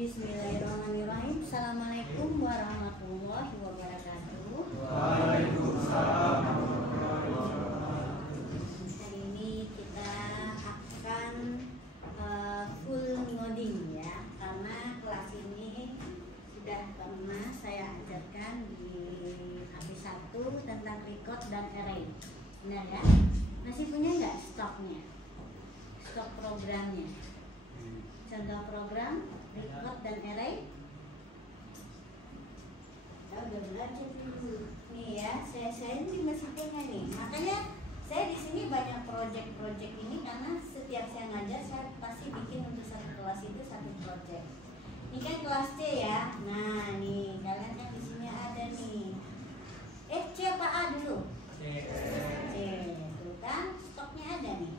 Bismillahirrahmanirrahim. Assalamualaikum warahmatullahi wabarakatuh. Waalaikumsalam warahmatullahi wabarakatuh. Hari ini kita akan full ngoding ya, karena kelas ini sudah pernah saya ajarkan di HP1 tentang record dan array. Benar ya? Masih punya nggak stoknya? Stok programnya. Contoh program record dan array. Ya udah belajar dulu. Nih ya, saya ini masih punya nih. Makanya saya di sini banyak project ini karena setiap saya ngajar saya pasti bikin untuk satu kelas itu satu project. Ini kan kelas C ya. Nah nih kalian kan di sini ada nih. C apa A dulu? C. Tuh kan stoknya ada nih.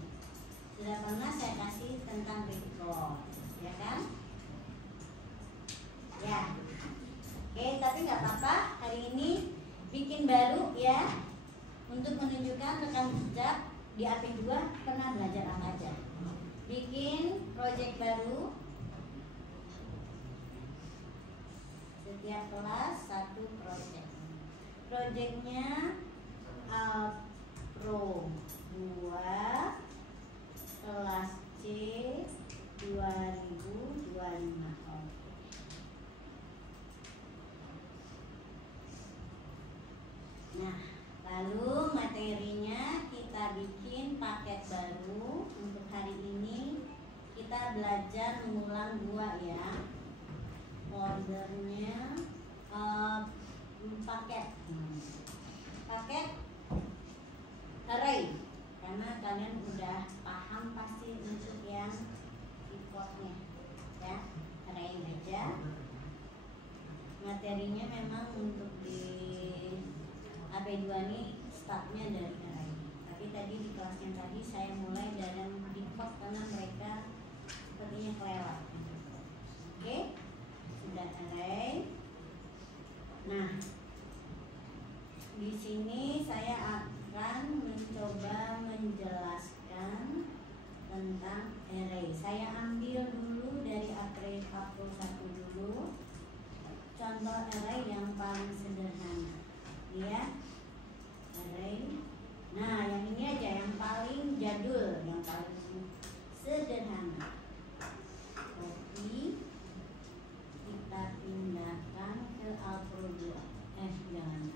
Sudah pernah saya kasih tentang record, ya kan? Ya. Oke, tapi nggak apa-apa. Hari ini bikin baru ya, untuk menunjukkan rekan jejak di AP2 pernah belajar apa aja. Bikin project baru. Setiap kelas satu project. Projectnya Pro 2 kelas C 2025. Nah, lalu materinya kita bikin paket baru. Untuk hari ini kita belajar mengulang 2 ya. Ordernya paket array, karena kalian udah paham pasti untuk yang recordnya ya, array aja. Materinya memang untuk di AP2 ini startnya dari array, tapi tadi di kelas yang tadi saya mulai dari record karena mereka sepertinya kelewat. Oke, sudah array. Nah, di sini saya akan mencoba menjelaskan tentang array. Saya ambil dulu dari AP1 dulu. Contoh array yang paling sederhana, ya. Array. Nah, yang ini aja yang paling jadul, yang paling sederhana. Copy, kita pindahkan ke Alpro 2. Jangan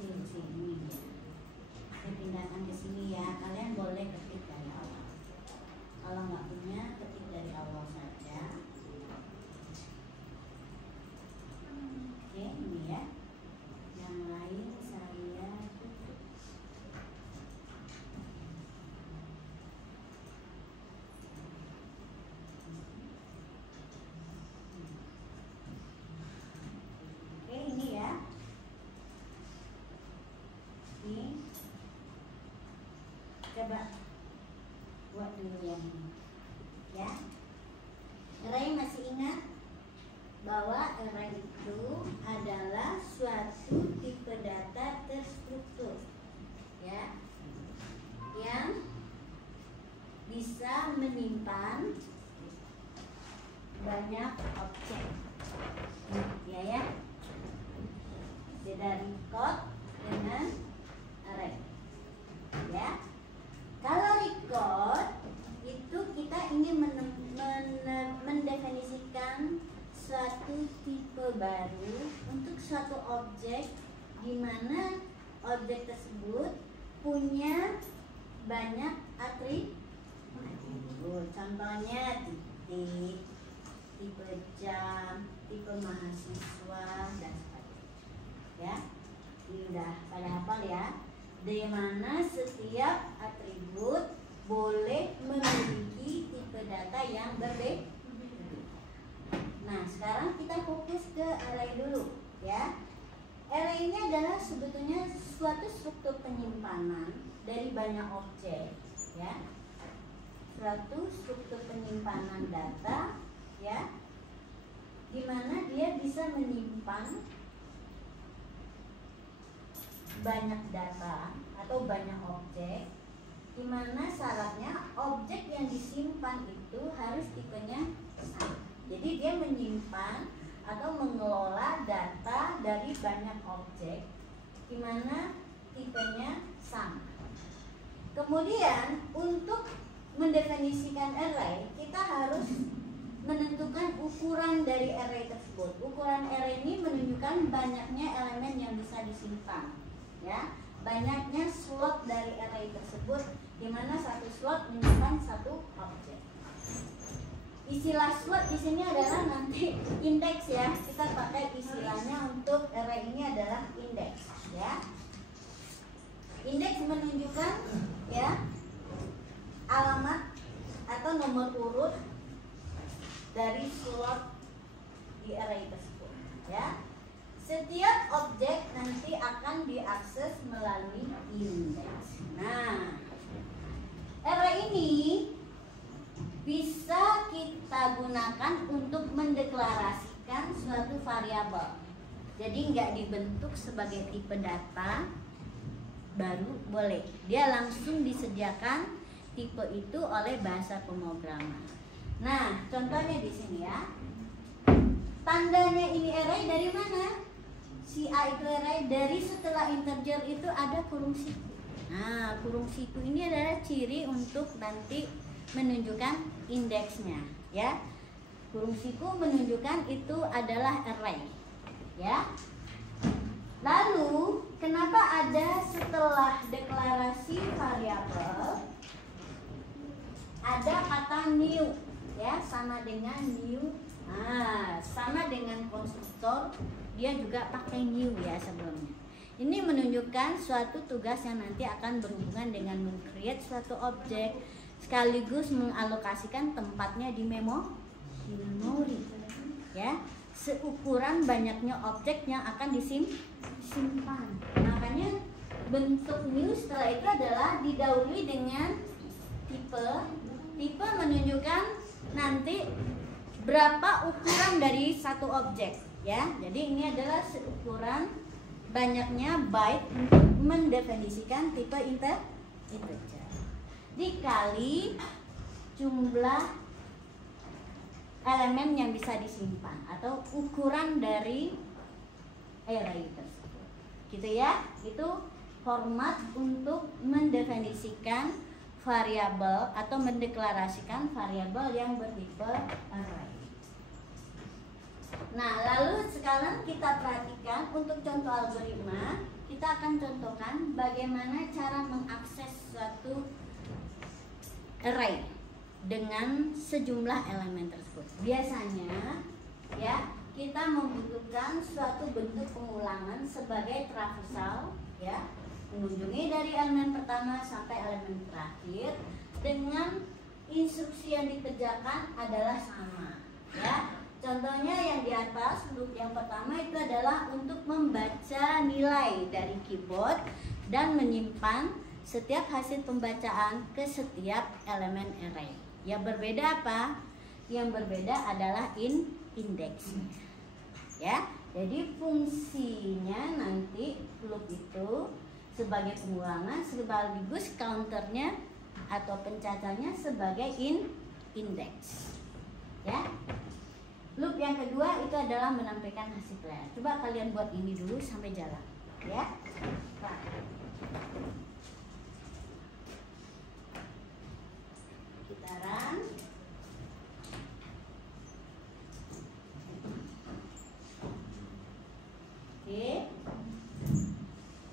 C ini ya. Saya pindahkan ke sini ya. Kalian boleh ketik dari awal. Kalau nggak punya, ketik dari awal saja. Oke, ini ya. Yang lain saya tutup. Oke, ini ya. Ini coba buat dulu yang ini ya. Array masih ingat bahwa array itu adalah suatu tipe data terstruktur ya, yang bisa menyimpan banyak objek ya. Beda record dengan array ya. Kalau record itu kita ingin mendefinisikan suatu tipe baru untuk suatu objek, di mana objek tersebut punya banyak atribut. Contohnya titik, tipe jam, tipe mahasiswa dan sebagainya ya. Ini udah pada hafal ya, di mana setiap atribut boleh memiliki tipe data yang berbeda. Nah, sekarang kita fokus ke array dulu ya. Array ini adalah sebetulnya suatu struktur penyimpanan dari banyak objek ya. Suatu struktur penyimpanan data ya, di mana dia bisa menyimpan banyak data atau banyak objek, di mana syaratnya objek yang disimpan itu harus tipenya Jadi dia menyimpan atau mengelola data dari banyak objek di mana tipenya sama. Kemudian untuk mendefinisikan array, kita harus menentukan ukuran dari array tersebut. Ukuran array ini menunjukkan banyaknya elemen yang bisa disimpan, ya, banyaknya slot dari array tersebut, di mana satu slot menyimpan satu objek. Istilah slot di sini adalah nanti indeks, ya. Kita pakai istilahnya untuk array ini adalah indeks, ya. Indeks menunjukkan, ya, alamat atau nomor urut dari slot di array tersebut, ya. Setiap objek nanti akan diakses melalui indeks. Nah, array ini bisa kita gunakan untuk mendeklarasikan suatu variabel. Jadi nggak dibentuk sebagai tipe data baru, boleh. Dia langsung disediakan tipe itu oleh bahasa pemrograman. Nah, contohnya di sini, ya. Tandanya ini array dari mana? Si A itu array dari setelah integer itu ada kurung siku. Nah, kurung siku ini adalah ciri untuk nanti menunjukkan indeksnya, ya. Kurung siku menunjukkan itu adalah array, ya. Lalu kenapa ada setelah deklarasi variabel ada kata new, ya, sama dengan new. Nah, sama dengan konstruktor, dia juga pakai new, ya, sebelumnya. Ini menunjukkan suatu tugas yang nanti akan berhubungan dengan meng-create suatu objek sekaligus mengalokasikan tempatnya di memori, ya, seukuran banyaknya objek yang akan disimpan. Makanya bentuk new setelah itu adalah didahului dengan tipe. Tipe menunjukkan nanti berapa ukuran dari satu objek, ya. Jadi ini adalah seukuran banyaknya byte untuk mendefinisikan tipe integer dikali jumlah elemen yang bisa disimpan atau ukuran dari array tersebut, gitu, ya. Itu format untuk mendefinisikan variabel atau mendeklarasikan variabel yang bertipe array. Nah, lalu sekarang kita perhatikan untuk contoh algoritma. Kita akan contohkan bagaimana cara mengakses suatu array dengan sejumlah elemen tersebut. Biasanya, ya, kita membutuhkan suatu bentuk pengulangan sebagai traversal, ya, mengunjungi dari elemen pertama sampai elemen terakhir dengan instruksi yang dikerjakan adalah sama, ya. Contohnya yang di atas, loop yang pertama itu adalah untuk membaca nilai dari keyboard dan menyimpan setiap hasil pembacaan ke setiap elemen array. Yang berbeda apa? Yang berbeda adalah indeksnya, ya. Jadi fungsinya nanti loop itu sebagai pengulangan sekaligus counternya atau pencacarnya sebagai indeks, ya. Loop yang kedua itu adalah menampilkan hasil pelajaran. Coba kalian buat ini dulu sampai jalan, ya. Nah. Kita run. Oke.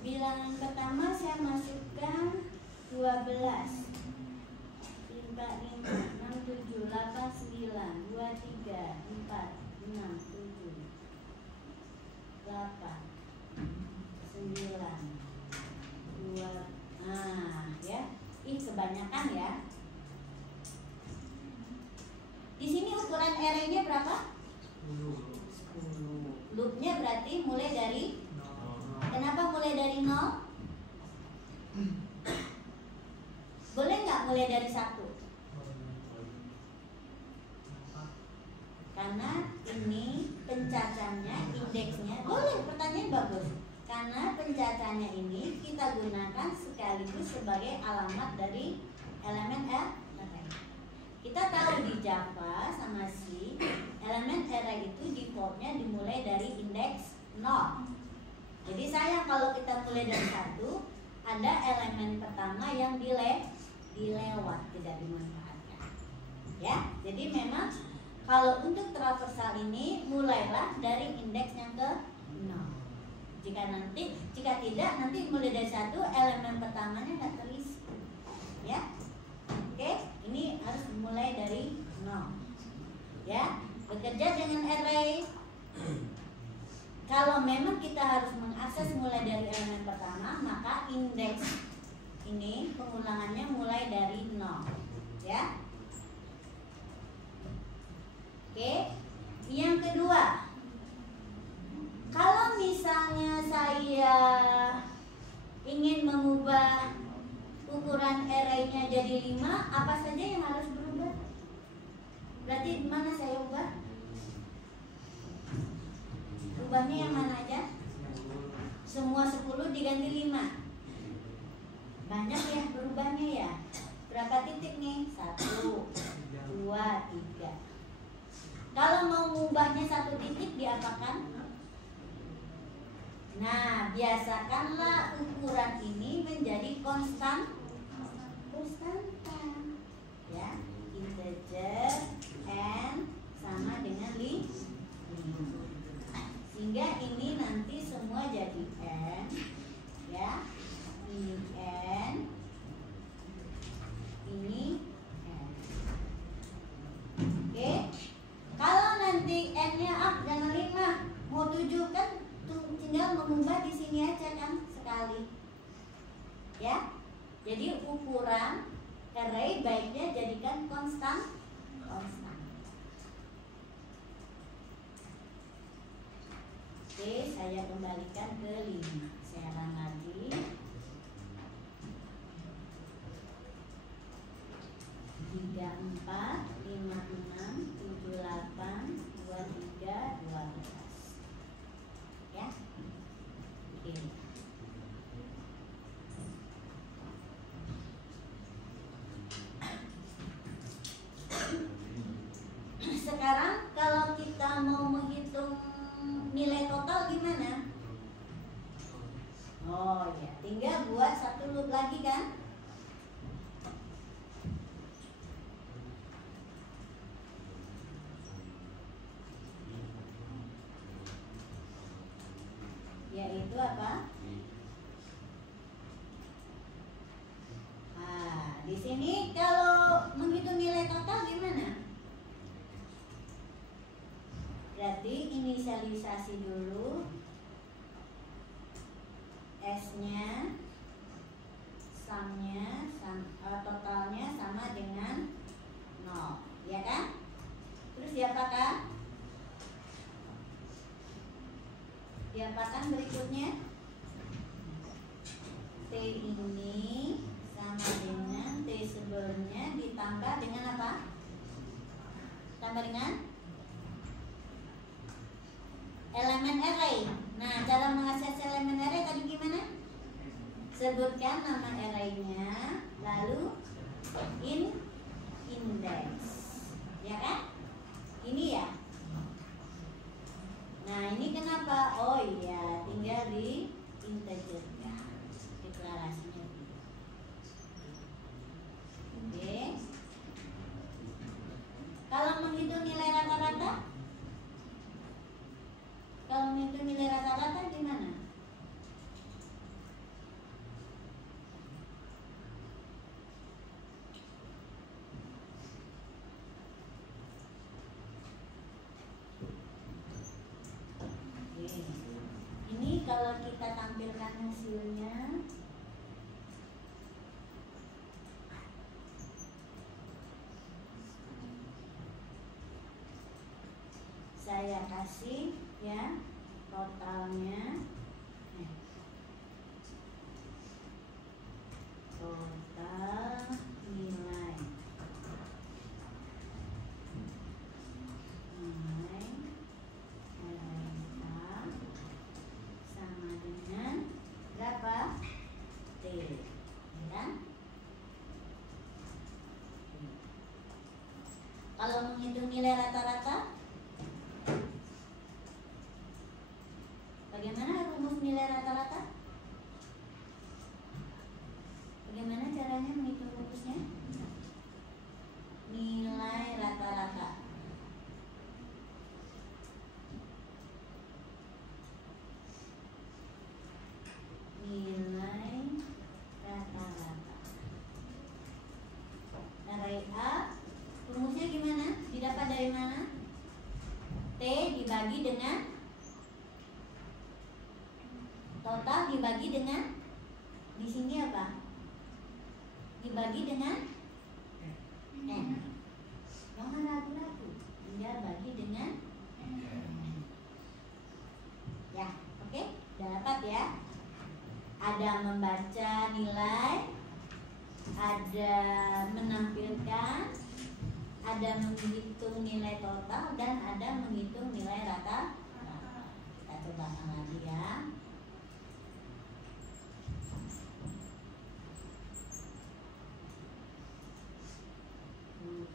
Bilangan pertama saya masukkan 12. 5, 6, 7, 8, 9, 2, 3, 4, 6, 7, 8, 9, 2. Nah, ya. Ih, kebanyakan, ya. Di sini ukuran array-nya berapa? 10. Loop-nya berarti mulai dari, kenapa mulai dari 0? Boleh nggak mulai dari 1? Karena ini pencacarnya, indeksnya, boleh, pertanyaan bagus. Karena pencacarnya ini kita gunakan sekaligus sebagai alamat dari elemen array. Kita tahu di Java sama C elemen array itu defaultnya dimulai dari indeks 0. Jadi sayang kalau kita mulai dari 1, ada elemen pertama yang dilewat, tidak dimanfaatkan. Ya, jadi memang kalau untuk traversal ini mulailah dari indeks yang ke 0. Jika tidak nanti mulai dari 1 elemen pertamanya nggak terisi. Ya, oke, ini harus mulai dari 0. Ya, bekerja dengan array. Kalau memang kita harus mengakses mulai dari elemen pertama, maka indeks ini pengulangannya mulai dari 0. Ya. Oke. Yang kedua, kalau misalnya saya ingin mengubah ukuran array-nya jadi 5, apa saja yang harus berubah? Berarti mana saya ubah? Ubahnya yang mana aja? Semua 10 diganti 5. Banyak ya berubahnya ya. Berapa titik nih? 1, 2, 3. Kalau mau mengubahnya 1 titik diapakan? Nah, biasakanlah ukuran ini menjadi konstanta. Ya, integer n sama dengan 5. Sehingga ini nanti semua jadi n, ya, ini n, ini n. Oke, kalau nanti n-nya jangan 5, mau 7 kan, tinggal mengubah di sini aja kan sekali, ya. Jadi ukuran array baiknya jadikan konstan. Oke, saya kembalikan ke 5. Saya ulang lagi. 3, 4, 5, 6, 7, 8, 2, 3, 12. Ya. Oke. Sekarang kalau kita mau menghitung nilai total gimana? Oh ya, tinggal buat satu loop lagi kan? Yaitu apa? Nah, di sini kalau menghitung nilai total gimana? Berarti inisialisasi dulu, S-nya, sum-nya, totalnya sama dengan 0, ya kan? Terus diapakan? Diapakan berikutnya? T ini sama dengan T sebelumnya ditambah dengan apa? Tambah dengan elemen array. Nah, cara mengakses elemen array tadi gimana? Sebutkan nama array-nya, lalu index. Ya kan? Ini ya. Nah, ini kenapa? Oh iya, tinggal di integerkan deklarasinya. Oke. Kalau menghitung nilai rata-rata? Kalau menghitung nilai rata-rata gimana? Ini kalau kita tampilkan hasilnya, saya kasih ya totalnya, total nilai sama dengan berapa? T, ya kan? Kalau menghitung nilai rata-rata gimana? Didapat dari mana? T dibagi dengan total dibagi dengan, di sini apa? Dibagi dengan N. Jangan ragu-ragu. Tinggal bagi dengan N. Ya, oke? Udah dapat ya? Ada membaca nilai, ada menampilkan, ada menghitung nilai total, dan ada menghitung nilai rata. Kita coba lagi ya.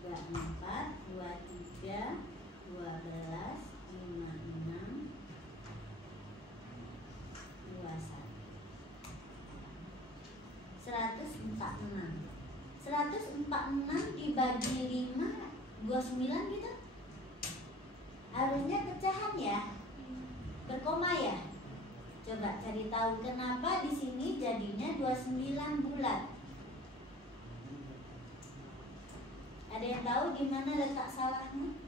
Dua empat, dua tiga, 12, 56, 21. 146. 146 dibagi 5, 29 gitu. Harusnya pecahan ya, berkoma ya. Coba cari tahu kenapa di sini jadinya 29 bulat. Ada yang tahu di mana letak salahnya?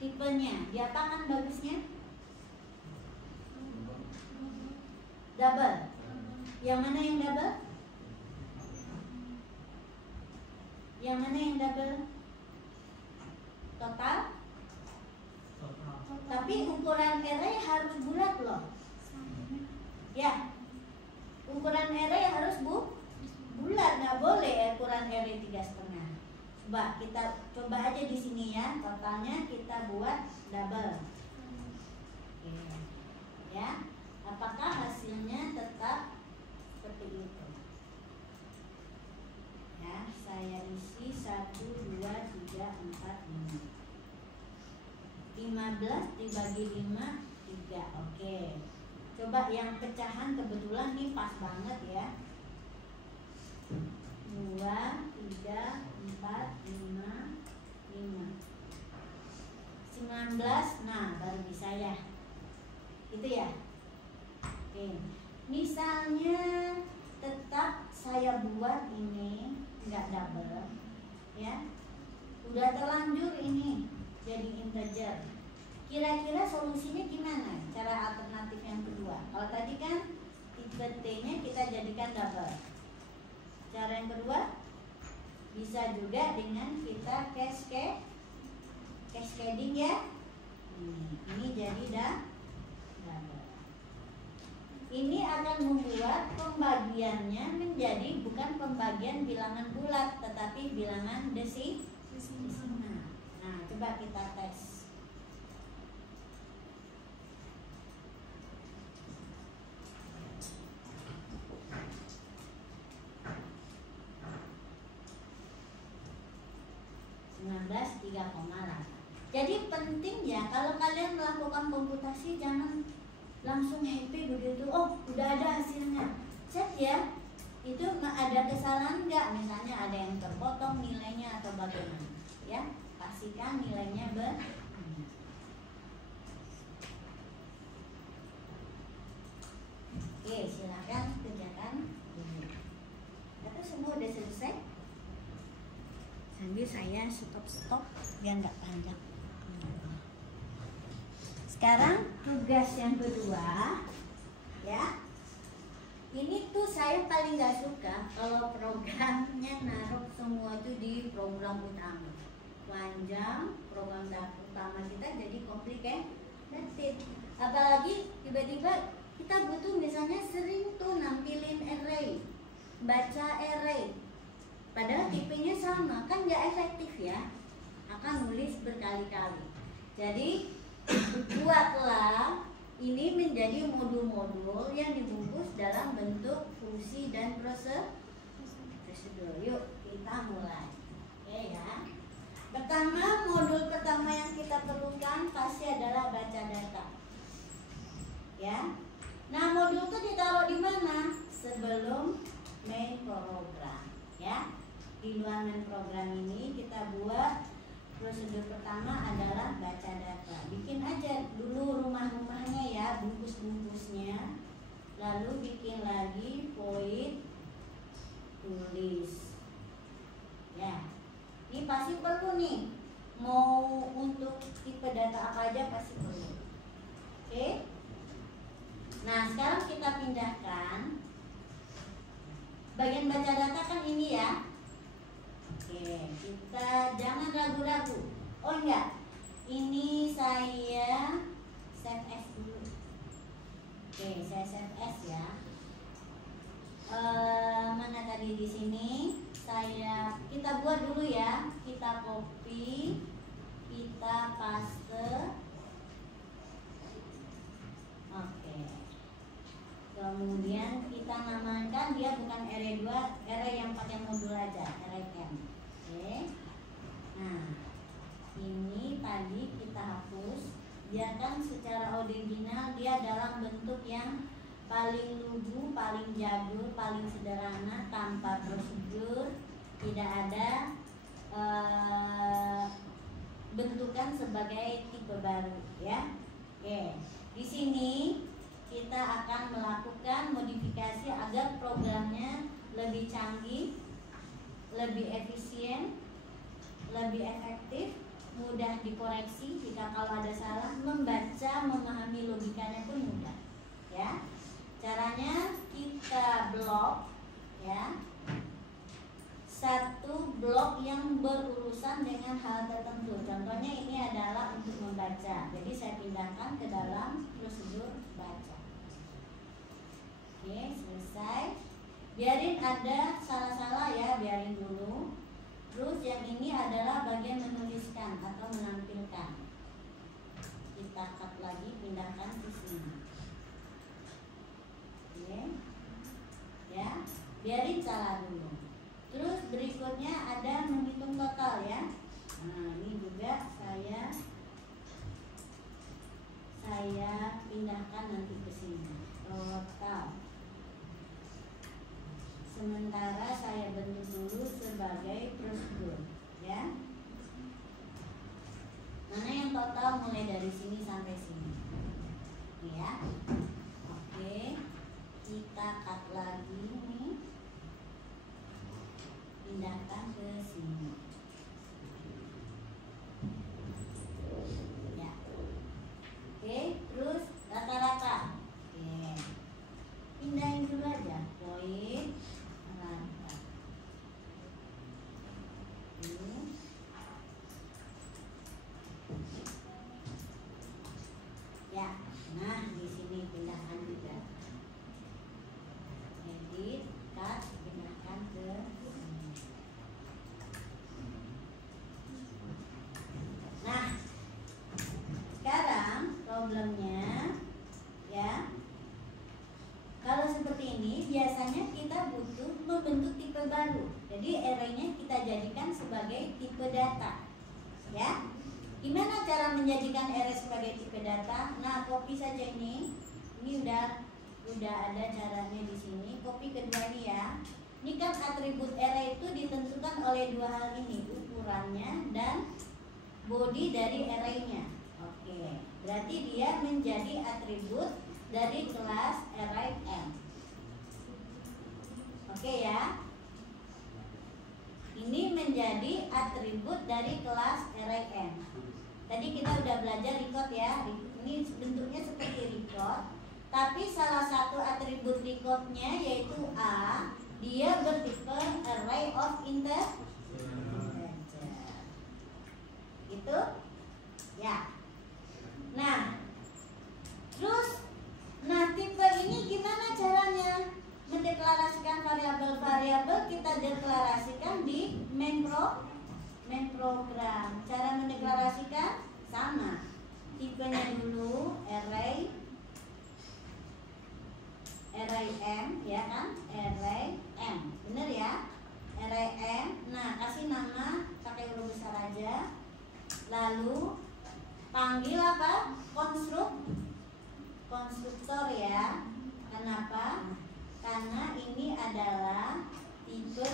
Tipenya, diapakan bagusnya? Double. Yang mana yang double? Yang mana yang double? Total? Tapi ukuran array harus bulat loh. Ya. Ukuran array harus bulat, nggak boleh ukuran array 3,5. Coba kita coba aja di sini ya, totalnya kita buat double. Oke. Ya. Apakah hasilnya tetap seperti itu? Ya, saya isi 1, 2, 3, 4, 5. 15 dibagi 5, 3. Oke. Coba yang pecahan kebetulan nih pas banget ya. 2, 3, 4, 5, 5. 19, nah baru bisa ya. Itu ya. Oke. Misalnya tetap saya buat ini nggak double, ya. Udah terlanjur ini jadi integer. Kira-kira solusinya gimana? Cara alternatif yang kedua. Kalau tadi kan tipe T-nya kita jadikan double. Cara yang kedua bisa juga dengan kita cascading ya. Ini jadi double. Ini akan membuat pembagiannya menjadi bukan pembagian bilangan bulat, tetapi bilangan desimal. Nah, coba kita tes. Jadi penting ya kalau kalian melakukan komputasi jangan langsung happy begitu, oh udah ada hasilnya, cek ya itu ada kesalahan nggak, misalnya ada yang terpotong nilainya atau bagaimana ya, pastikan nilainya benar. Oke, silakan kerjakan. Itu semua udah selesai, sambil saya stop biar nggak panjang. Sekarang tugas yang kedua, ya. Ini tuh saya paling nggak suka kalau programnya naruh semua itu di program utama. Panjang program utama kita jadi complicated. Apalagi tiba-tiba kita butuh misalnya sering tuh nampilin array, baca array. Padahal tipenya sama, kan nggak efektif ya. Akan nulis berkali-kali. Jadi buatlah ini menjadi modul-modul yang dibungkus dalam bentuk fungsi dan prosedur. Yuk kita mulai. Oke ya. Pertama, modul pertama yang kita perlukan pasti adalah baca data. Ya. Nah, modul itu ditaruh di mana? Sebelum main program. Ya. Di luar main program ini kita buat prosedur pertama adalah baca data. Bikin aja dulu rumah-rumahnya ya, bungkus-bungkusnya. Lalu bikin lagi void tulis. Ya, ini pasti perlu nih. Mau untuk tipe data apa aja pasti perlu. Oke. Nah, sekarang kita pindahkan bagian baca data kan ini ya. Oke, kita jangan ragu-ragu. Oh enggak, ini saya save as dulu. Oke, saya save as ya. Mana tadi di sini? Kita buat dulu ya. Kita copy, kita paste. Oke. Kemudian kita namakan dia bukan array 2, array yang pakai modul aja, array M. Oke. Nah, ini tadi kita hapus. Biarkan secara original dia dalam bentuk yang paling lugu, paling jadul, paling sederhana, tanpa prosedur, tidak ada bentukan sebagai tipe baru ya. Oke. Di sini kita akan melakukan modifikasi agar programnya lebih canggih, lebih efisien, lebih efektif, mudah dikoreksi jika kalau ada salah, membaca, memahami logikanya pun mudah ya. Caranya kita blok ya, satu blok yang berurusan dengan hal tertentu. Contohnya ini adalah untuk membaca, jadi saya pindahkan ke dalam prosedur baca. Oke, selesai. Biarin ada salah-salah ya, biarin dulu. Terus yang ini adalah bagian menuliskan atau menampilkan. Kita cut lagi, pindahkan ke sini. Oke. Ya, biarin salah dulu. Terus berikutnya ada menghitung total ya. Nah, ini juga saya pindahkan nanti ke sini. Total. Sementara saya bentuk dulu sebagai prosedur ya. Mana yang total mulai dari sini sampai sini ya. Oke, kita cut lagi nih, pindahkan ke sini ya. Oke, terus rata-rata. Oke, pindahin dulu aja poin rata. Ya, nah di sini pindahkan juga. Edit, cut, pindahkan ke sini. Nah, sekarang problemnya ya. Kalau seperti ini biasanya kita butuh membentuk tipe baru. Jadi array-nya kita jadikan sebagai tipe data. Ya. Gimana cara menjadikan array sebagai tipe data? Nah, copy saja ini. Ini udah ada caranya di sini. Copy kedua ini ya. Ini kan atribut array itu ditentukan oleh dua hal ini, ukurannya dan body dari array-nya. Oke. Berarti dia menjadi atribut dari kelas array M. Oke ya. Ini menjadi atribut dari kelas array M. Tadi kita udah belajar record ya. Ini bentuknya seperti record, tapi salah satu atribut recordnya yaitu A. Dia bertipe array of integer. Gitu ya. Nah, terus tipe ini gimana caranya mendeklarasikan variabel-variabel? Kita deklarasikan di main program. Cara mendeklarasikan sama, tipenya dulu array M ya kan, array M, bener ya, array M. Nah, kasih nama pakai huruf besar aja, lalu panggil apa? Konstruktor ya. Kenapa? Karena ini adalah tipe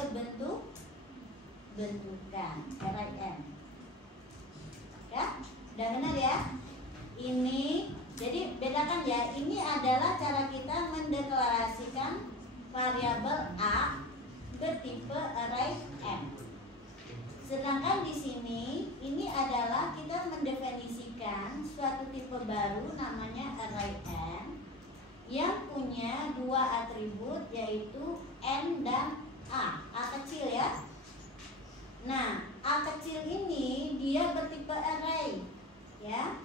bentukan array M. Ya, udah benar ya. Ini jadi bedakan ya. Ini adalah cara kita mendeklarasikan variabel A bertipe array M. sini ini adalah kita mendefinisikan suatu tipe baru namanya array n yang punya dua atribut yaitu n dan a kecil ya. Nah, a kecil ini dia bertipe array ya,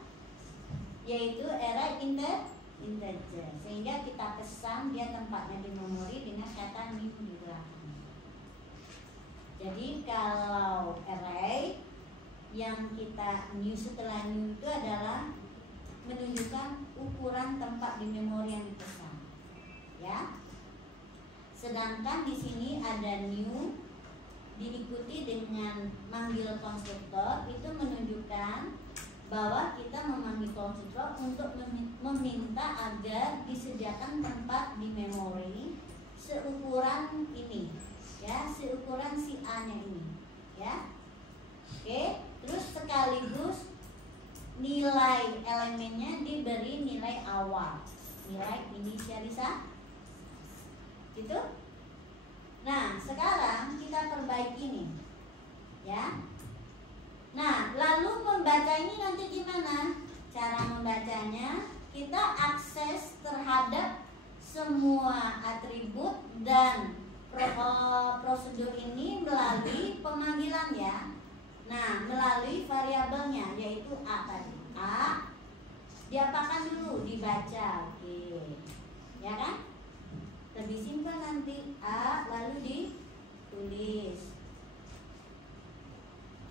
yaitu array integer, sehingga kita pesan dia tempatnya di memori dengan kata new di belakang. Jadi kalau array yang kita new setelah new itu adalah menunjukkan ukuran tempat di memori yang dipesan, ya. Sedangkan di sini ada new diikuti dengan manggil konstruktor, itu menunjukkan bahwa kita memanggil konstruktor untuk meminta agar disediakan tempat di memori seukuran ini, ya, seukuran si A-nya ini, ya. Oke, terus sekaligus nilai elemennya diberi nilai awal, nilai inisialisasi, gitu. Nah, sekarang kita perbaiki nih, ya. Nah, lalu membaca ini nanti gimana? Cara membacanya, kita akses terhadap semua atribut dan prosedur ini melalui pemanggilan ya. Nah, melalui variabelnya yaitu a tadi. A diapakan dulu? Dibaca. Oke. Ya kan? Lebih simpel nanti a lalu ditulis.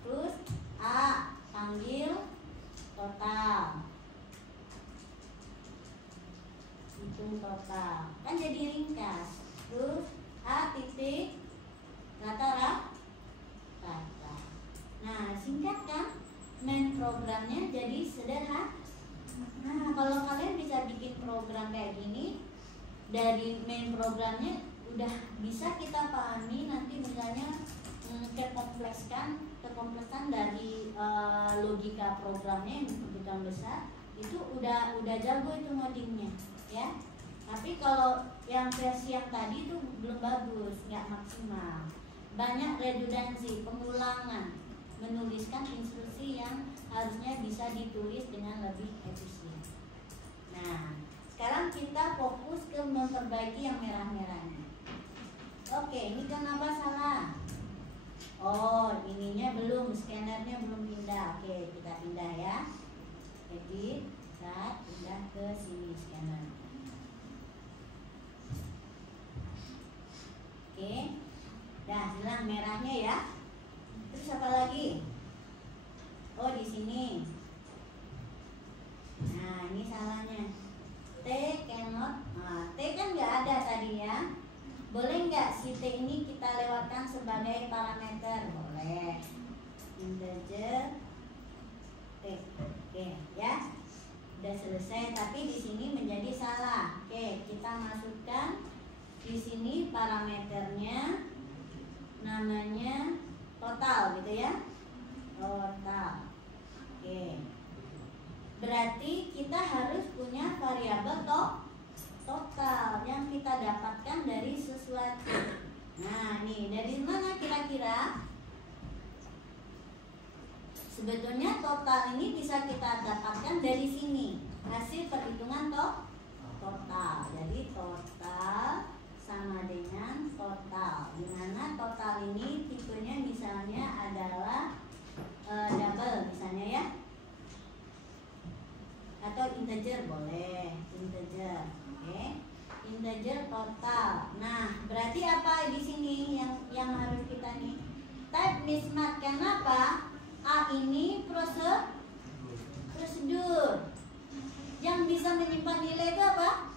Terus a panggil total. Hitung total. Kan jadi ringkas. Terus a titik rata-rata. Nah, singkat kan? Main programnya jadi sederhana. Nah, kalau kalian bisa bikin program kayak gini, dari main programnya udah bisa kita pahami nanti misalnya kekompleksan dari logika programnya yang kebutuhan besar itu udah jago itu ngodingnya ya. Tapi kalau yang versi yang tadi itu belum bagus, nggak maksimal, banyak redundansi, pengulangan, menuliskan instruksi yang harusnya bisa ditulis dengan lebih efisien. Nah, sekarang kita fokus ke memperbaiki yang merah-merahnya. Oke, ini kenapa salah? Oh, ininya belum, scannernya belum pindah. Oke, kita pindah ya. Jadi, kita pindah ke sini scanner. Oke, dah hilang merahnya ya. Terus apa lagi? Oh, di sini. Nah, ini salahnya. T cannot. Nah, T kan nggak ada tadi ya. Boleh nggak si T ini kita lewatkan sebagai parameter? Boleh. Integer T. Oke, ya. Udah selesai, tapi di sini menjadi salah. Oke, kita masukkan di sini parameternya namanya total gitu ya. Total. Oke. Berarti kita harus punya variabel total yang kita dapatkan dari sesuatu. Nah, nih dari mana kira-kira? Sebetulnya total ini bisa kita dapatkan dari sini. Hasil perhitungan total. Jadi total sama dengan total. Di mana total ini tipenya misalnya adalah double misalnya ya. Atau integer boleh, integer. Oke. Integer total. Nah, berarti apa di sini yang harus kita nih? Type mismatch. Kenapa? A ini prosedur. Yang bisa menyimpan nilai itu apa?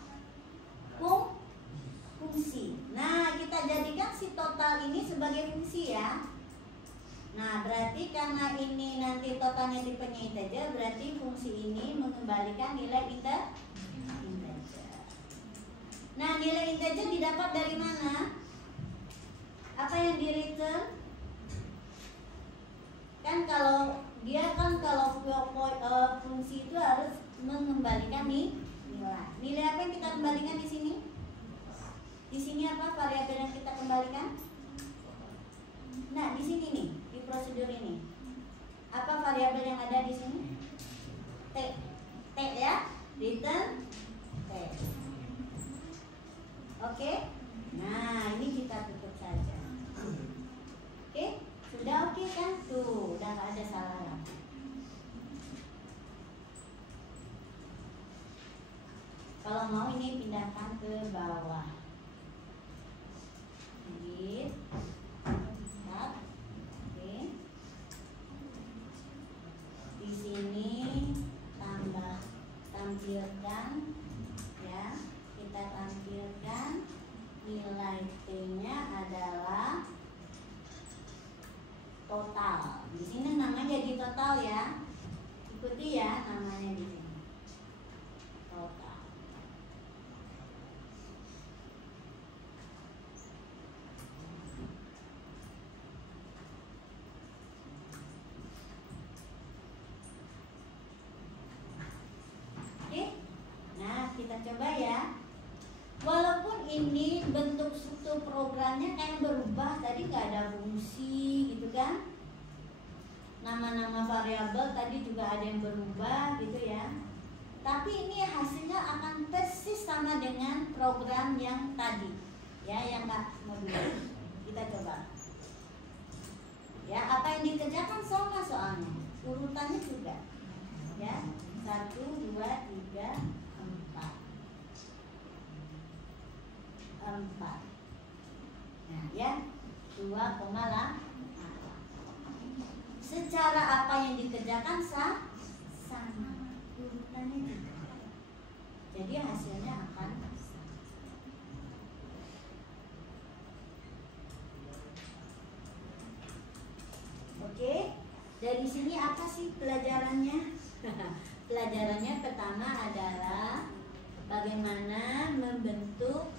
Fungsi. Nah, kita jadikan si total ini sebagai fungsi ya. Nah, berarti karena ini nanti totalnya tipenya integer, berarti fungsi ini mengembalikan nilai integer. Nah, nilai integer didapat dari mana? Apa yang di return? Kan kalau fungsi itu harus mengembalikan nilai. Nilai apa yang kita kembalikan di sini? Di sini apa variabel yang kita kembalikan? Nah, di sini nih, di prosedur ini. mau ini pindahkan ke bawah. Edit. Lihat. Oke. Di sini tampilkan ya. Kita tampilkan nilai T-nya adalah total. Di sini namanya jadi total ya. Ikuti ya namanya di sini. Total. Oke. Nah, kita coba ya. Walaupun ini bentuk struktur programnya kayak berubah, tadi nggak ada fungsi gitu kan. Nama-nama variabel tadi juga ada yang berubah gitu ya. Tapi ini hasilnya akan persis sama dengan program yang tadi. Ya, yang Kak modul. Kita coba. Ya, apa yang dikerjakan sama soalnya. Urutannya juga. Ya, 1, 2, 3, 4. Nah, ya, 2,8. Secara apa yang dikerjakan sama. Urutannya juga. Jadi hasilnya akan sama. Oke, dari sini apa sih pelajarannya? Pelajarannya pertama adalah bagaimana membentuk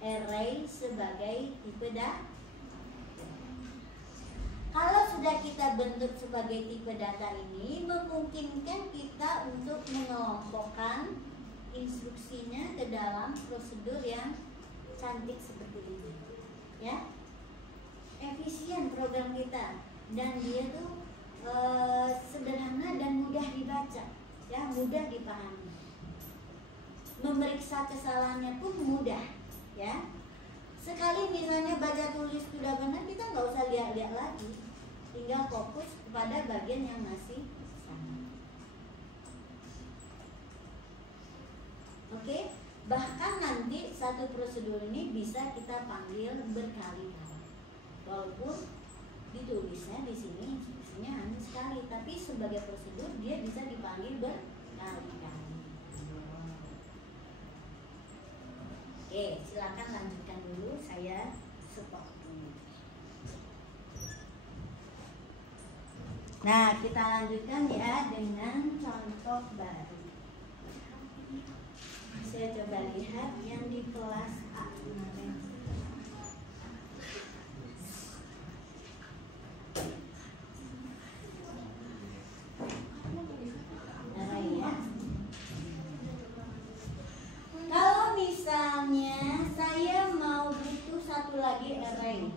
array sebagai tipe data. Kalau sudah kita bentuk sebagai tipe data ini, memungkinkan kita untuk mengelompokkan instruksinya ke dalam prosedur yang cantik seperti ini. Ya, efisien program kita, dan dia tuh sederhana dan mudah dibaca, ya, mudah dipahami. Memeriksa kesalahannya pun mudah, ya. Sekali misalnya baca tulis sudah benar, kita nggak usah lihat-lihat lagi, tinggal fokus kepada bagian yang masih sama. Oke, bahkan nanti satu prosedur ini bisa kita panggil berkali-kali, walaupun ditulisnya di sini instruksinya hanya sekali, tapi sebagai prosedur dia bisa dipanggil berkali-kali. Oke, silakan lanjutkan dulu, saya stop dulu. Nah, kita lanjutkan ya dengan contoh baru. Saya coba lihat yang di kelas A kemarin. Kalau misalnya saya mau butuh satu lagi array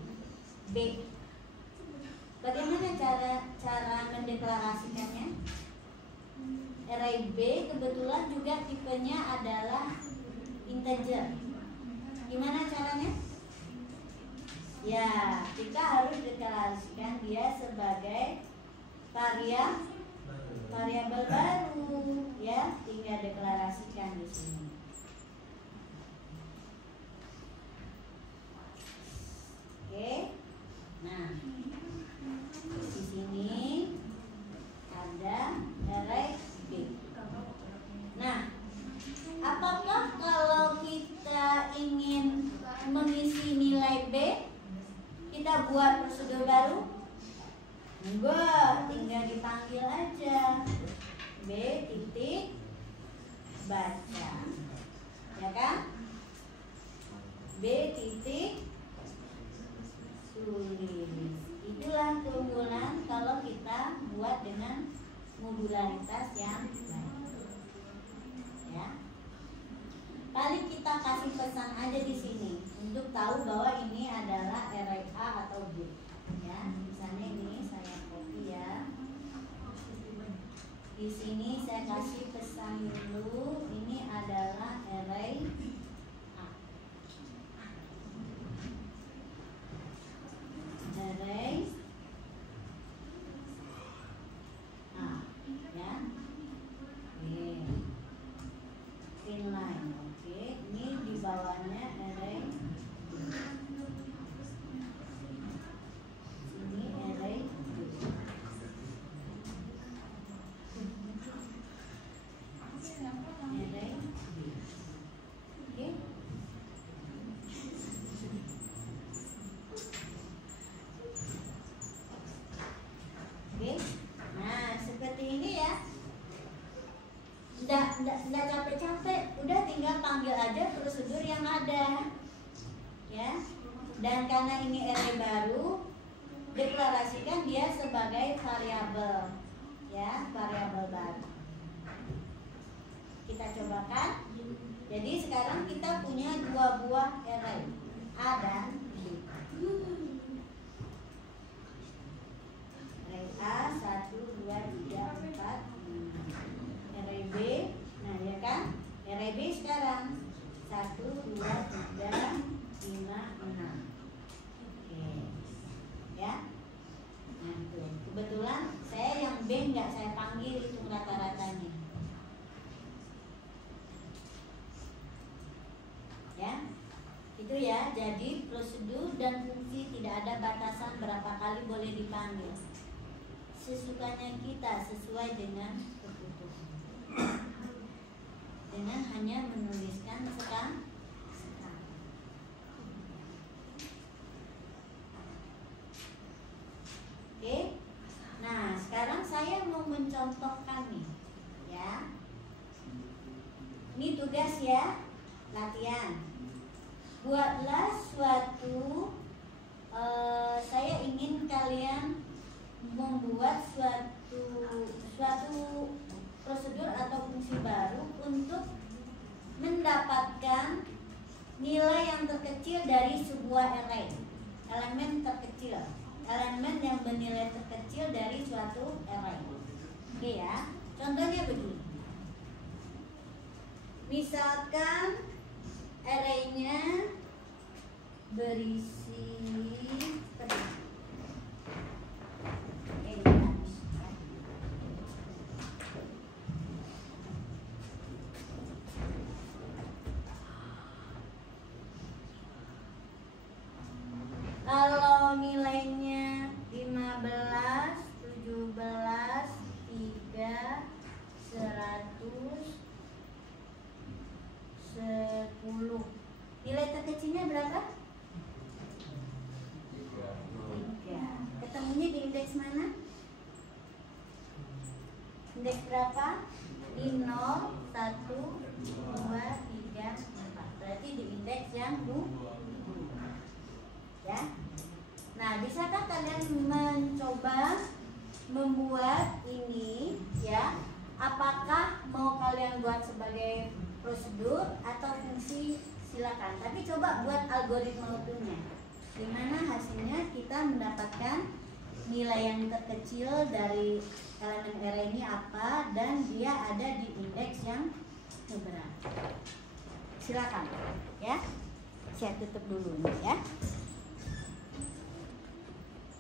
B, bagaimana cara mendeklarasikannya? Array B kebetulan juga tipenya adalah integer. Gimana caranya? Ya, kita harus deklarasikan dia sebagai variabel baru, ya. Tinggal deklarasikan di sini. Oke, nah di sini ada array B. Nah, apakah kalau kita ingin mengisi nilai B, kita buat prosedur baru? Enggak, tinggal dipanggil aja B titik baca, ya kan? B titik tulis. Itulah keunggulan kalau kita buat dengan modularitas yang baik, ya. Paling kita kasih pesan aja di sini untuk tahu bahwa ini adalah array A atau B, ya. Misalnya ini saya copy ya. Di sini saya kasih pesan dulu, ini adalah array A. Array A, ya. Oke. Inline. ada, ya. Dan karena ini array baru, deklarasikan dia sebagai variabel, ya, variabel baru. Kita cobakan. Jadi sekarang kita punya dua buah array, A dan B. Array A 1, 2, 3, 4, 5. Array B, nah ya kan? Array B sekarang 1, 2, 3, 5, 6. Oke, ya. Nah tuh, kebetulan saya yang B nggak saya panggil hitung rata-ratanya. Ya, itu ya. Jadi prosedur dan fungsi tidak ada batasan berapa kali boleh dipanggil. Sesukanya kita sesuai dengan kebutuhan. Dengan hanya menuliskan sekali. Oke. Nah, sekarang saya mau mencontohkan nih, ya. Ini tugas ya, latihan. Buatlah suatu, saya ingin kalian membuat suatu prosedur atau fungsi baru untuk mendapatkan nilai yang terkecil dari sebuah array, elemen terkecil, elemen yang bernilai terkecil dari suatu array. Oke ya, contohnya begini. Misalkan array-nya berisi kalau nilainya 15, 17, 3, 100, 10. Nilai terkecilnya berapa? 3. Ketemunya di indeks mana? Indeks berapa? Di 0, 1, 2, 3, 4. Berarti di indeks yang 2. Ya. Nah, bisakah kalian mencoba membuat ini, ya? Apakah mau kalian buat sebagai prosedur atau fungsi, silakan. Tapi coba buat algoritma utuhnya. Di mana hasilnya kita mendapatkan nilai yang terkecil dari elemen array ini apa, dan dia ada di indeks yang keberapa. Silakan, ya. Saya tutup dulu nih, ya.